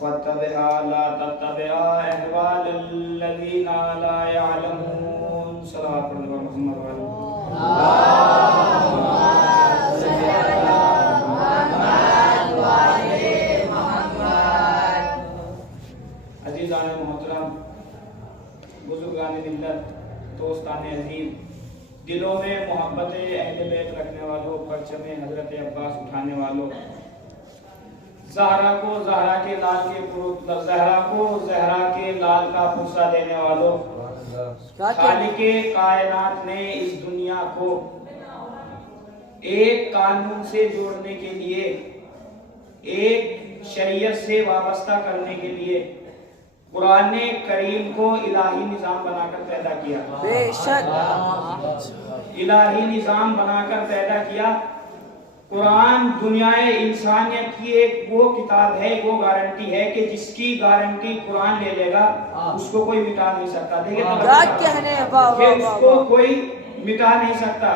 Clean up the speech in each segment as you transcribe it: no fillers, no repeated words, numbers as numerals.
फत्तबिआ ला तत्तबिआ अहवालल्लज़ीना ला यअलमून। सल्लल्लाहु अलैहि मुहम्मद व अज़ीज़ान मोहतरम, बुजुर्गान मिल्लत, दोस्तान अज़ीज़, दिलों में मोहब्बत अहले बैत रखने वालों, परचम हज़रत अब्बास उठाने वालों, ज़हरा को ज़हरा के लाल का पुरसा देने वालों, खालिके कायनात ने इस दुनिया को एक कानून से जोड़ने के लिए, एक शरीयत से वाबस्ता करने के लिए कुरान करीम को इलाही निज़ाम बनाकर पैदा किया। बेशक इलाही निज़ाम बनाकर पैदा किया। कुरान दुनियाए इंसानियत की एक वो किताब है, वो गारंटी है कि जिसकी गारंटी कुरान ले लेगा उसको कोई मिटा नहीं सकता। देखिए उसको कोई मिटा नहीं सकता।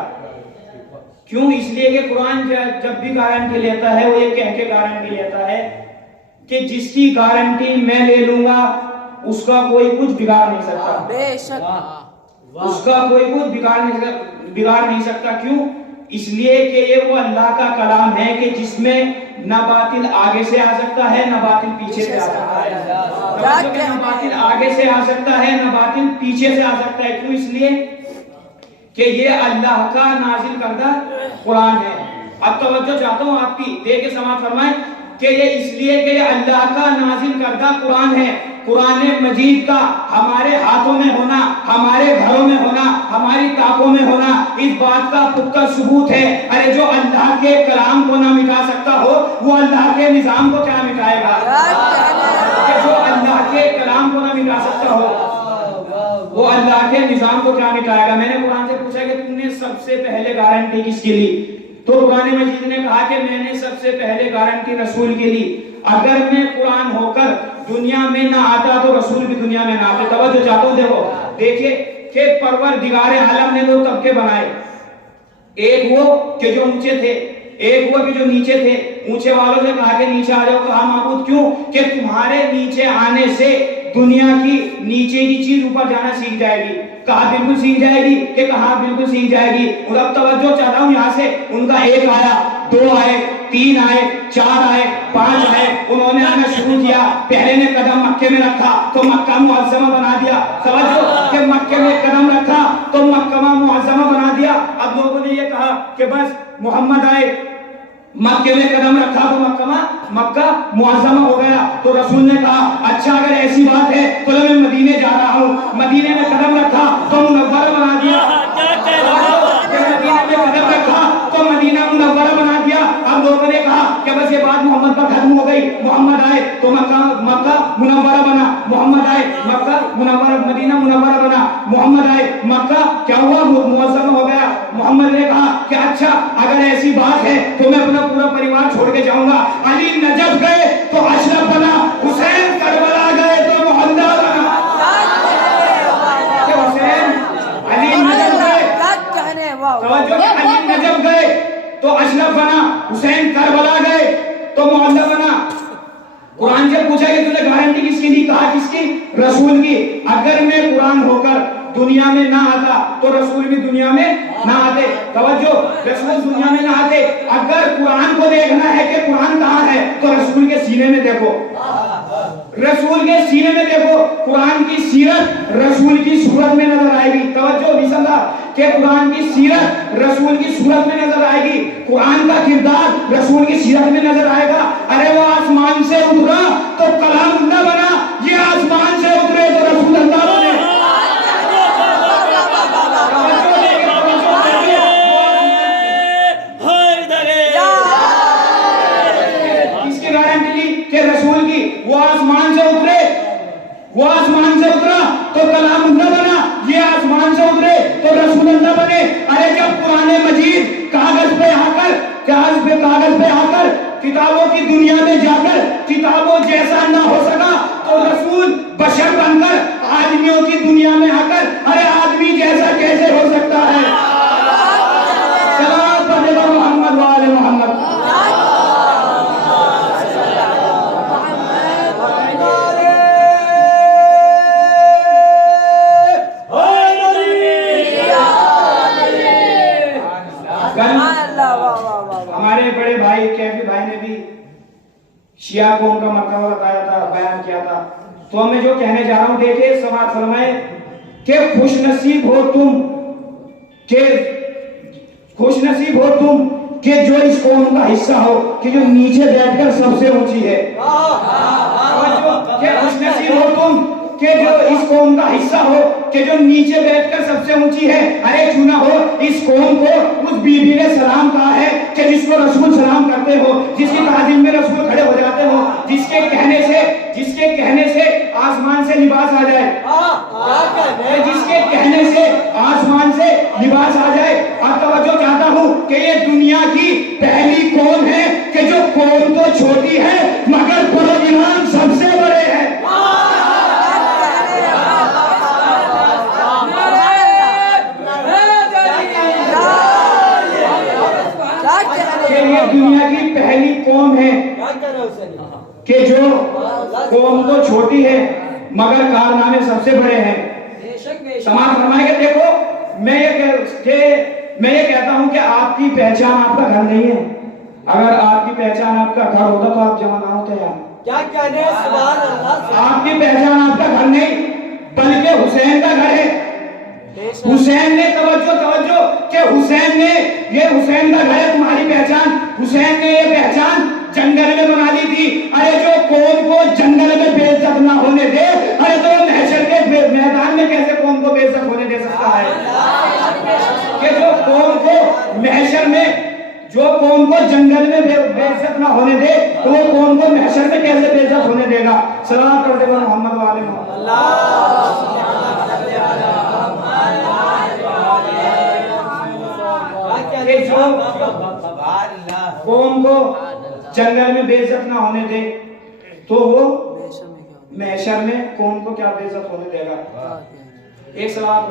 क्यों? इसलिए कि कुरान जब भी गारंटी लेता है वो ये कह के गारंटी लेता है कि जिसकी गारंटी मैं ले लूंगा उसका कोई कुछ बिगाड़ नहीं सकता। बेशक उसका कोई कुछ बिगाड़ नहीं सकता। क्यों? इसलिए कि ये वो अल्लाह का कलाम है कि जिसमें न बातिल आगे से आ सकता है, न बातिल पीछे से आ सकता है। न बातिल आगे से आ सकता है, न बातिल पीछे से आ सकता है। क्यों? इसलिए कि ये अल्लाह का नाजिल करदा कुरान है। अब तवज्जो चाहता हूँ आपकी, देख के समाज फरमाएं कि ये इसलिए कि ये अल्लाह का नाजिल करदा कुरान है। कुरान मजीद का हमारे हाथों में होना, हमारे घरों में होना, हमारी ताकों में होना इस बात का पुख्ता सबूत है। अरे जो अल्लाह के कलाम को ना मिटा सकता हो वो अल्लाह के निजाम को क्या मिटाएगा? जो अल्लाह के कलाम को ना मिटा सकता हो वो अल्लाह के निजाम को क्या मिटाएगा? मैंने कुरान से पूछा कि तुमने सबसे पहले गारंटी किसकी ली? तो कुरान मजीद ने कहा कि मैंने सबसे पहले गारंटी रसूल की ली। अगर मैं कुरान होकर दुनिया में ना आता तो रसूल भी दुनिया में ना आते। तवज्जो चाहता हूं, देखिए कि परवरदिगार आलम ने दो तबके बनाए, एक वो कि जो ऊंचे थे, एक वो कि जो नीचे थे। ऊंचे वालों ने कहा कि नीचे आ जाओ। कहा माबूद क्यों? कि तुम्हारे नीचे आने से दुनिया की नीचे की चीज ऊपर जाना सीख जाएगी। कहा बिल्कुल सीख जाएगी। कि कहा बिल्कुल सीख जाएगी। और अब तवज्जो चाहता हूं यहां से, उनका एक आया, दो आए, तीन आए, चार आए, पांच आए, उन्होंने आना शुरू किया। पहले ने कदम मक्के में रखा तो मक्का मुअज़्ज़मा बना दिया। समझो कि मक्के में कदम रखा तो मक्का मुअज़्ज़मा बना दिया। अब लोगों ने ये कहा कि बस मोहम्मद आए, मक्के में कदम रखा तो मक्का मुअज़्ज़मा हो गया। तो रसूल ने कहा अच्छा अगर ऐसी बात है तो मैं मदीने जा रहा हूँ। मदीने में कदम रखा तो मुनव्वरा बना दिया। मदीने में कदम रखा तो मदीना मुनव्वरा बना दिया। अब लोगों ने कहा कि बस ये बात मोहम्मद पर खत्म हो गई। मोहम्मद आए तो मक्का मुनव्वरा बना, मोहम्मद आए मक्का मुनव्वरा, मदीना मुनव्वरा बना। मोहम्मद आए मक्का क्या हुआ? मुअज़्ज़म हो गया। मोहम्मद ने कहा कि अच्छा अगर ऐसी बात है तो मैं अपना पूरा परिवार छोड़ के जाऊंगा। अली नजफ गए तो अशरफ बना, हुसैन करबला गए तो मोहल्ला बना। हुसैन अली नजफ गए, अली नजफ गए तो अशरफ बना, हुसैन करबला गए तो मोहल्ला बना। कुरान से पूछा कि तुझे गारंटी किसकी दी? कहा किसकी? रसूल की। अगर मैं कुरान होकर दुनिया में ना आता तो रसूल भी दुनिया में ना आते। तवज्जो, रसूल दुनिया में ना आते। अगर कुरान को देखना है कि कुरान कहाँ है तो रसूल के सीने में देखो, रसूल के सीने में देखो। कुरान की सीरत रसूल की सूरत में नजर आएगी। तवज्जो भी समझा कि कुरान की सीरत रसूल की सूरत में नजर आएगी। कुरान का किरदार रसूल की सीरत में नजर आएगा। अरे वो आसमान से उतरा तो कलाम न बना, ये आसमान से उतरे तो रसूल अल्लाह बने। किसकी गारंटी ली? कि रसूल की। वो आसमान से उतरे, वो आसमान से उतरा तो कलाम न बना, ये आसमान से उतरे तो रसूल अल्लाह बने। अरे जब कुरान मजीद कागज पे आकर किताबों की दुनिया में जाकर किताबों जैसा ना हो सका तो रसूल बशर बनकर आदमियों की दुनिया में आकर अरे आदमी जैसा कैसे हो सकता है? सलाम पढ़ने पर मोहम्मद वाले मोहम्मद। बताया था, बयान किया था। तो मैं जो कहने जा रहा हूं, देखिए समाज फरमाए कि खुशनसीब हो तुम कि जो इस कौम का हिस्सा हो कि जो नीचे बैठकर सबसे ऊंची है। खुशनसीब हो तुम कि जो इस कौम का हिस्सा हो कि जो नीचे बैठकर सबसे ऊंची है। अरे चुना हो इस कौम को, उस बीबी ने सलाम कहा है कि जिसको रसूल सलाम करते हो, जिसकी ताज़ीम में रसूल खड़े हो जाते हो, जिसके कहने से आसमान से लिबास आ जाए, जिसके कहने से आसमान से लिबास आ जाए। अब तवज्जो चाहता हूं कि ये दुनिया की पहली कौम है कि जो कौम तो छोटी है मगर प्रोग्राम सबसे बड़े हैं। ये दुनिया की पहली कौम है कि जो कौम तो छोटी है मगर कारनामे सबसे बड़े हैं। समाज फरमाएगा, देखो मैं ये कहता हूं कि आपकी पहचान आपका घर नहीं है। अगर आपकी पहचान आपका घर होता तो आप जमा ना होते यार। क्या कहने, सुभान अल्लाह। आपकी पहचान आपका घर नहीं बल्कि हुसैन का घर है। हुसैन ने तवज्जो कि हुसैन का घर है तुम्हारी पहचान। हुसैन ने ये पहचान जंगल में बना ली थी। अरे जो कौम को जंगल में बेइज्जत ना होने दे, अरे तो महशर के मैदान में कैसे कौम को बेइज्जत होने दे सकता है? कि जो कौम को महशर में, जो कौम को जंगल में बेइज्जत ना होने दे तो वो कौम को महशर में कैसे बेइज्जत होने देगा? सलाम करते हुए मोहम्मद वाले कौम को जंगल में बेइज्जत ना होने दे तो वो महशर में कौम को क्या बेइज्जत होने देगा? एक सलाम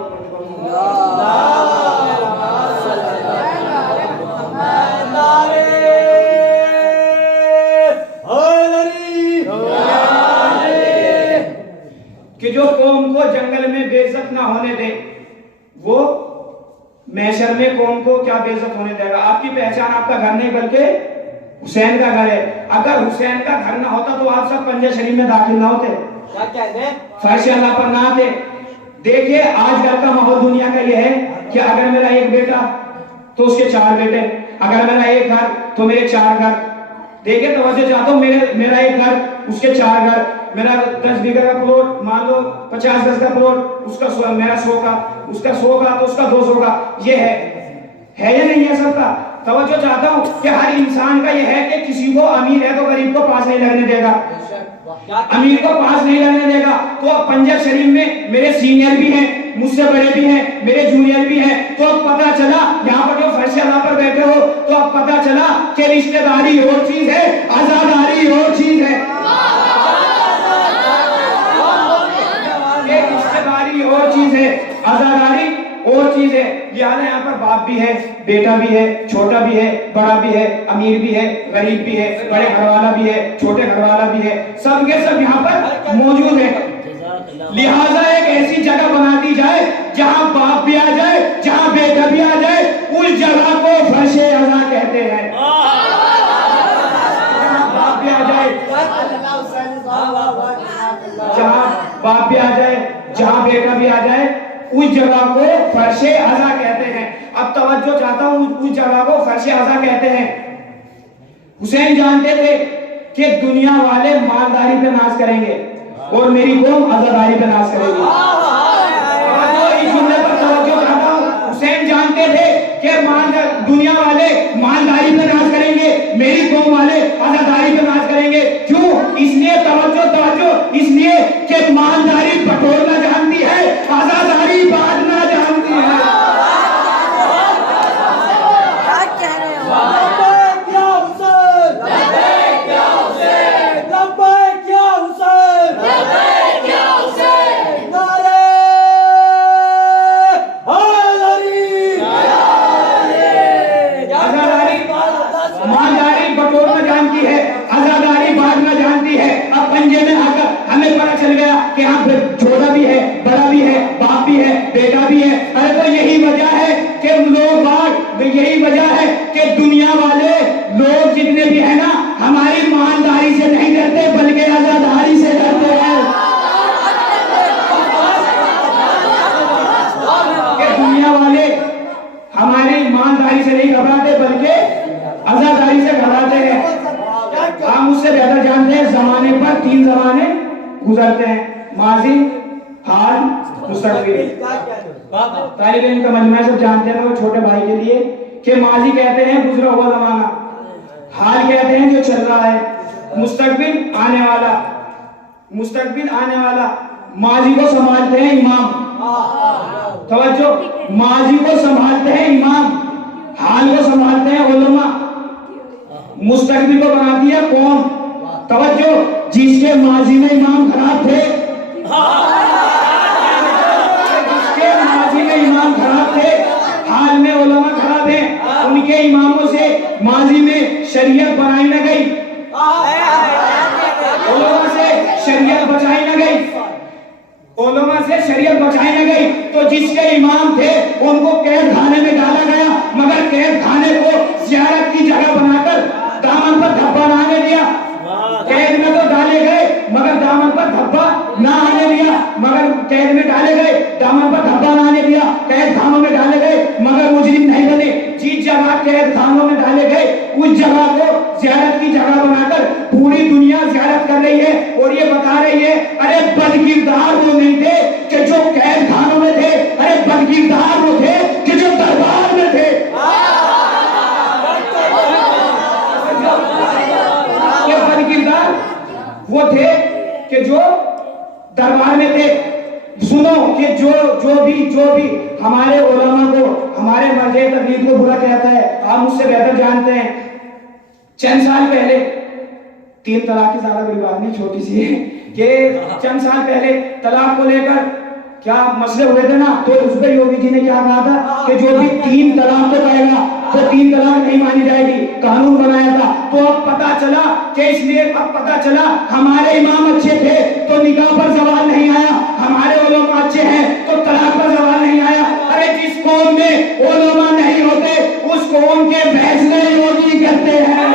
कि जो कौम को जंगल में बेइज्जत ना होने दे वो महशर में कौम को क्या बेइज्जत होने देगा? आपकी पहचान आपका घर नहीं बल्कि हुसैन का घर है। अगर हुसैन का घर ना होता तो आप सब पंजे शरीफ में दाखिल ना होते, क्या कहने, फर्श अल्लाह पर ना आते। देखिए आजकल का माहौल दुनिया का यह है कि अगर मेरा एक बेटा तो उसके 4 बेटे, अगर मेरा एक घर तो मेरे 4 घर। देखिए तवज्जो चाहता हूं, मेरा एक घर उसके 4 घर, मेरा 10 बीघा का प्लॉट, मान लो 50 गज का प्लॉट, उसका मेरा 100 का, उसका 100 का तो उसका 200 का। ये है या नहीं है सबका? तवज्जो चाहता हूं कि हर इंसान का यह है कि किसी को अमीर है तो गरीब को पास नहीं लगने देगा, अमीर को पास नहीं लगने देगा। तो अब पंजाब शरीफ में मेरे सीनियर भी हैं, मुझसे बड़े भी हैं, मेरे जूनियर भी हैं। तो अब पता चला यहाँ पर जो फर्श अल्लाह पर बैठे हो तो अब पता चला कि रिश्तेदारी और चीज है, आजादारी और चीज है। रिश्तेदारी और चीज है, आजादारी और चीज है। लिहाजा यहाँ पर बाप भी है, बेटा भी है, छोटा भी है, बड़ा भी है, अमीर भी है, गरीब भी है, बड़े घर वाला भी है, छोटे घर वाला भी है, सब के सब यहाँ पर मौजूद है। लिहाजा एक ऐसी जगह बना दी जाए जहाँ बाप भी आ जाए, जहाँ बेटा भी आ जाए, उस जगह को फर्शे अज़ा कहते हैं। जहाँ बाप भी आ जाए, जहाँ बाप भी आ जाए, जहाँ बेटा भी आ जाए, उस जगह को फर्शे अज़ा कहते हैं। अब तवज्जो चाहता हूं, उस जगह को फर्शे अज़ा कहते हैं। हुसैन जानते थे कि दुनिया वाले मालदारी पे नाज करेंगे और मेरी कौम आजादारी पे नाज करेगी। इस जुमले पर तवज्जो चाहता हूं, हुसैन जानते थे कि दुनिया वाले मालदारी पे नाज करेंगे, मेरी कौम वाले आजादारी पे नाज करेंगे। क्यों? इसलिए तवज्जो इसलिए कि मालदारी बटोरना जानती है, आजादारी बांटना जानती है। कि हाँ छोटा भी है, बड़ा भी है, बाप भी है, बेटा भी है। अरे तो यही वजह है कि यही वजह है कि दुनिया वाले लोग जितने भी है ना, हमारी मालदारी से नहीं डरते बल्कि आजाद जमाने गुजरते हैं, माजी, हाल, मुस्तकबिल। तालिब इल्म का मजमा सब जानते हैं मगर छोटे भाई के लिए कि माजी कहते हैं गुजरा हुआ जमाना, हाल कहते हैं जो चल रहा है, मुस्तकबिल आने वाला, मुस्तकबिल आने वाला। माजी को संभालते हैं इमाम, तवज्जो, माजी को संभालते हैं इमाम, हाल को संभालते हैं उलमा, मुस्तकबिल को बना दिया कौन? तवज्जो, जिसके माजी में इमाम खराब थे, जिसके माजी में इमाम खराब थे, हाल में उलमा खराब है, उनके इमामों से माजी में शरीयत बनाई न गई, उलमा से शरीयत बचाई न गई, उलमा से शरीयत बचाई न गई। तो जिसके इमाम थे उनको कैद खाने में डाला गया, मगर कैद खाने को ज़ियारत की जगह बनाकर दामन पर धब्बा ना आने दिया। कैद में तो डाले गए मगर दामन पर धब्बा ना आने दिया, मगर कैद में डाले गए दामन पर धब्बा ना आने दिया। कैद खानों में डाले गए मगर मुजरिम नहीं बने। जिस जगह कैद खानों में डाले गए उस जगह को ज़ियारत की जगह बनाकर पूरी दुनिया ज़ियारत कर रही है और ये बता रही है अरे बदकिरदार वो नहीं थे कि जो कैद खानों में थे, अरे बदकिरदार वो थे कि जो दरबार में थे। ये बदकिरदार वो थे कि जो दरबार में थे। सुनो कि जो भी हमारे उलमा को, हमारे मर्ज़े तकलीद को बुरा कहता है, आप मुझसे बेहतर जानते हैं। चंद साल पहले, 3 तलाक की ज्यादा बड़ी बात नहीं, छोटी सी है कि चंद साल पहले तलाक को लेकर क्या मसले हुए थे ना, तो उस पर योगी जी ने क्या कहा था कि जो भी 3 तलाक को कहेगा तो 3 तलाक नहीं मानी जाएगी, कानून बनाया था। तो अब पता चला कि इसलिए अब पता चला हमारे इमाम अच्छे थे तो निकाह पर सवाल नहीं आया, हमारे उलमा अच्छे हैं तो तलाक पर सवाल नहीं आया। अरे जिस कौम में उलमा नहीं होते उस कौम के फैसले योगी करते हैं।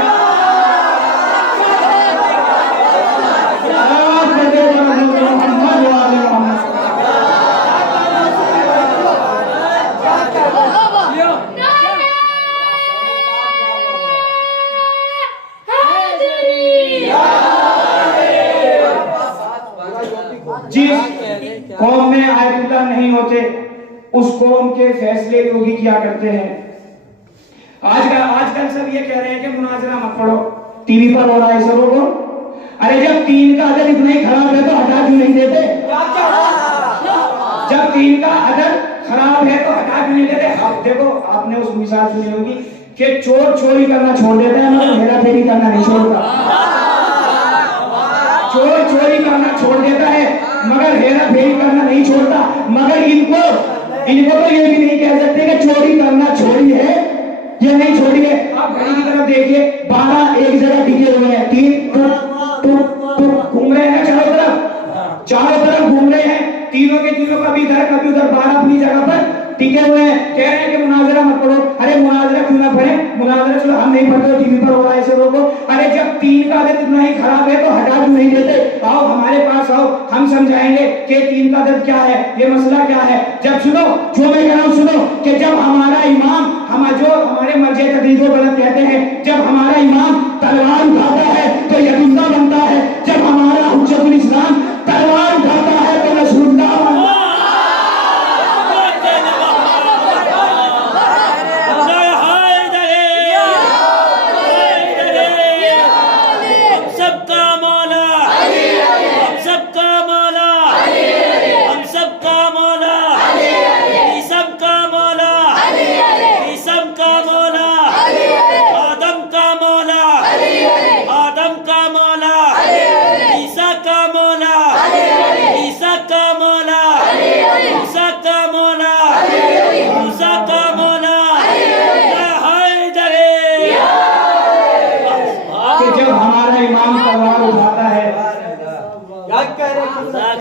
जिस कौम में आयतुल्लाह नहीं होते उस कौम के फैसले योगी क्या करते हैं। आजकल सब ये कह रहे हैं कि मुनाजरा मत पढ़ो, टीवी पर हो रहा है सबों को। अरे जब 3 का अदद इतना ही खराब है तो हटा क्यों नहीं देते? जब 3 का अदद खराब है तो हटा क्यों नहीं देते? अब देखो, आपने उस मिसाल सुनी होगी कि चोर चोरी करना छोड़ देता है मगर हेरा फेरी करना नहीं छोड़ता। चोर चोरी करना छोड़ देता है मगर हेरा फेरी करना नहीं छोड़ता। मगर इनको तो ये भी नहीं कह सकते कि चोरी करना छोड़ी है या नहीं छोड़ी है। आप घड़ी की तरफ देखिए, 12 एक जगह टिके हुए हैं, 3 घूम रहे हैं चारों तरफ घूम रहे हैं, तीनों के तीनों कभी इधर कभी उधर, 12 अपनी जगह पर टिके हुए हैं। कह रहे हैं कि मुनाजरा मत पढ़ो। अरे मुनाजरा क्यों ना पढ़े? मुनाजरा चलो हम नहीं पढ़ते, टीवी पर हो रहा है ऐसे लोगों। अरे जब 3 का अदद इतना ही खराब है तो हटा क्यों नहीं देते? आओ हमारे पास आओ, हम समझाएंगे कि 3 का अदद क्या है, ये मसला क्या है। जब सुनो जो मैं कह रहा हूं, सुनो कि जब हमारा इमाम, जो हमारे मर्ज़े तकलीद को गलत कहते हैं, जब हमारा इमाम तलवार उठाता है तो यदुल्लाह बनता है। जब हमारा हुज्जतुल इस्लाम तलवार उठाता है तो रसूलुल्लाह बनता है।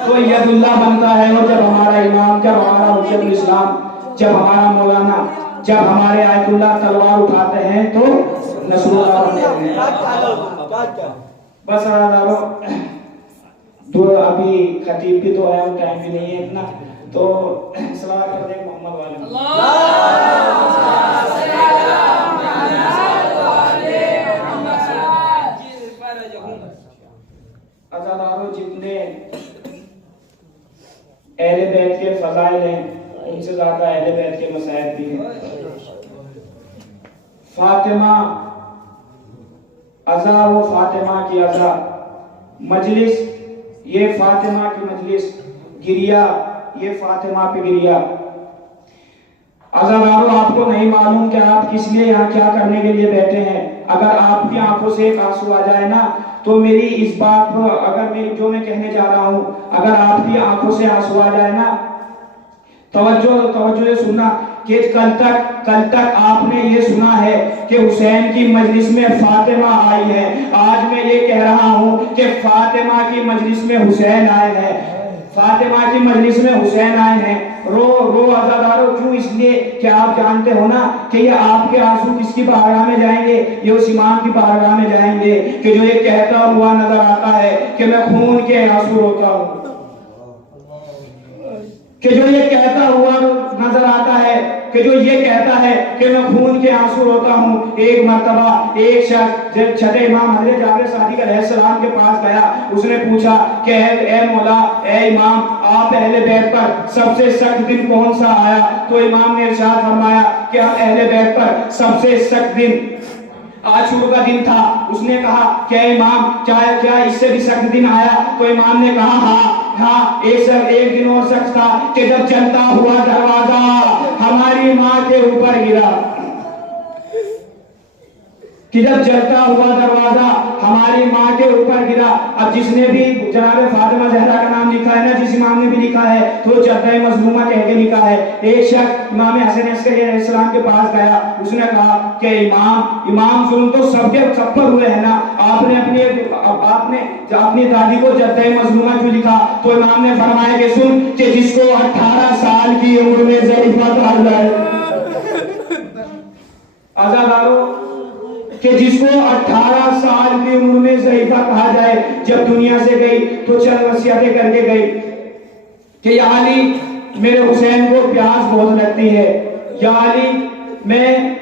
तो यदुल्लाह बनता है। और जब हमारा इमाम, जब हमारा हुज्जतुल इस्लाम, जब हमारा मौलाना, जब हमारे आयतुल्लाह तलवार उठाते हैं तो नसरुल्लाह बनते हैं। बस आदारो तो अभी खतीब भी तो है, टाइम भी नहीं है इतना, तो सलाह कर दे मोहम्मद वाले। अज़ादारो जितने जितने अहले बैत के फजाइल हैं उनसे ज्यादा अहले बैत के मसाइल भी हैं। फातिमा अज़ा वो फातिमा की अज़ा, मजलिस ये फातिमा की मजलिस, गिरिया ये फातिमा पे गिरिया। अज़ादारों, आपको नहीं मालूम कि आप किस लिए यहाँ क्या करने के लिए बैठे हैं। अगर आपकी आंखों से एक आंसू आ जाए ना, तो मेरी इस बात को, अगर मेरी जो मैं कहने जा रहा हूं, अगर आपकी आंखों से आंसू आ जाए ना, तवज्जो से सुनना कि कल तक आपने ये सुना है कि हुसैन की मजलिस में फातिमा आई है। आज मैं ये कह रहा हूं कि फातिमा की मजलिस में हुसैन आए हैं, फातिमा की मजलिस में हुसैन आए हैं। रो अज़ादारों, क्यों? इसलिए कि आप जानते हो ना कि ये आपके आंसू किसकी बारगाह में जाएंगे? ये उस इमाम की बारगाह में जाएंगे कि जो ये कहता हुआ नजर आता है कि मैं खून के आंसू रोता हूं, कि जो ये कहता हुआ नजर आता है, कि जो ये कहता है कि मैं खून के आंसू रोता हूं। एक मर्तबा एक शख्स जब छठे इमाम हज़रत जाबिर सादिक अलैहिस्सलाम के पास गया, उसने पूछा कि ए मौला, ए इमाम, आप अहले बैत पर सबसे सख्त दिन कौन सा आया? तो इमाम ने इरशाद फरमाया कि अहले बैत पर सबसे सख्त दिन आशूरा का दिन था। उसने कहा क्या इमाम, क्या इससे भी सख्त दिन आया? तो इमाम ने कहा हाँ, एक दिन और सख्त था कि जब जलता हुआ दरवाजा हमारी माँ के ऊपर गिरा, कि जब जलता हुआ दरवाजा हमारी माँ के ऊपर गिरा। अब जिसने भी जनाब फातिमा ज़हरा का नाम लिखा है ना, जिस इमाम ने भी लिखा है, तो जद्दा मजलूमा कह के लिखा है। एक शख्स इमाम हसन अस्करी अलैहिस्सलाम के पास गया, उसने कहा कि इमाम जुल्म तो सब पर हुए हैं ना, आपने अपनी दादी को जद्दा मजलूमा क्यों लिखा? तो इमाम ने फरमाया कि सुन, कि जिसको 18 साल की उम्र में ज़रीफा कहा जाए, आज़ादारों, कि जिसको 18 साल की उम्र में ज़रीफा कहा जाए, जब दुनिया से गई तो चंद वसीयतें करके गई कि या अली, मेरे हुसैन को प्यास बहुत लगती है, या अली मैं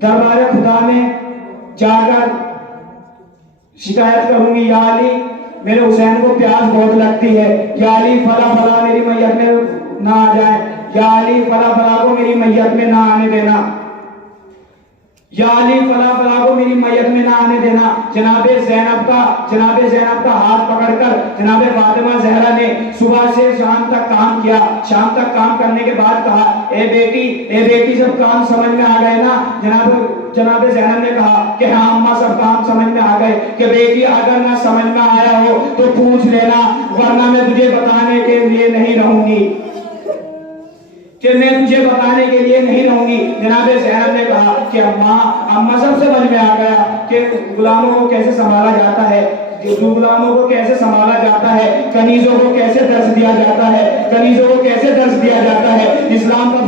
दरबार खुदा में जाकर शिकायत करूंगी, या अली मेरे हुसैन को प्यास बहुत लगती है, या अली फला मेरी मैयत में ना आ जाए, या अली फला को मेरी मैयत में ना आने देना, या अली फला को मेरी मैयत में ना आने देना। जनाबे ज़ैनब का हाथ पकड़कर जनाबे फातिमा ज़हरा ने सुबह से शाम तक काम किया। शाम तक काम करने के बाद कहा, ए बेटी, जब काम समझ में आ गए ना, जनाबे ज़ैनब ने कहा कि हाँ अम्मा, सब काम समझ में आ गए। कि बेटी, अगर ना समझ में आया हो तो पूछ लेना, वरना मैं तुझे बताने के लिए नहीं रहूंगी, जनाबे ज़ैनब ने कहा कि अम्मा सब समझ में आ गया कि गुलामों को कैसे संभाला जाता है, गुलामों को कैसे संभाला जाता है, कनीजों को कैसे दर्ज दिया जाता है, इस्लाम का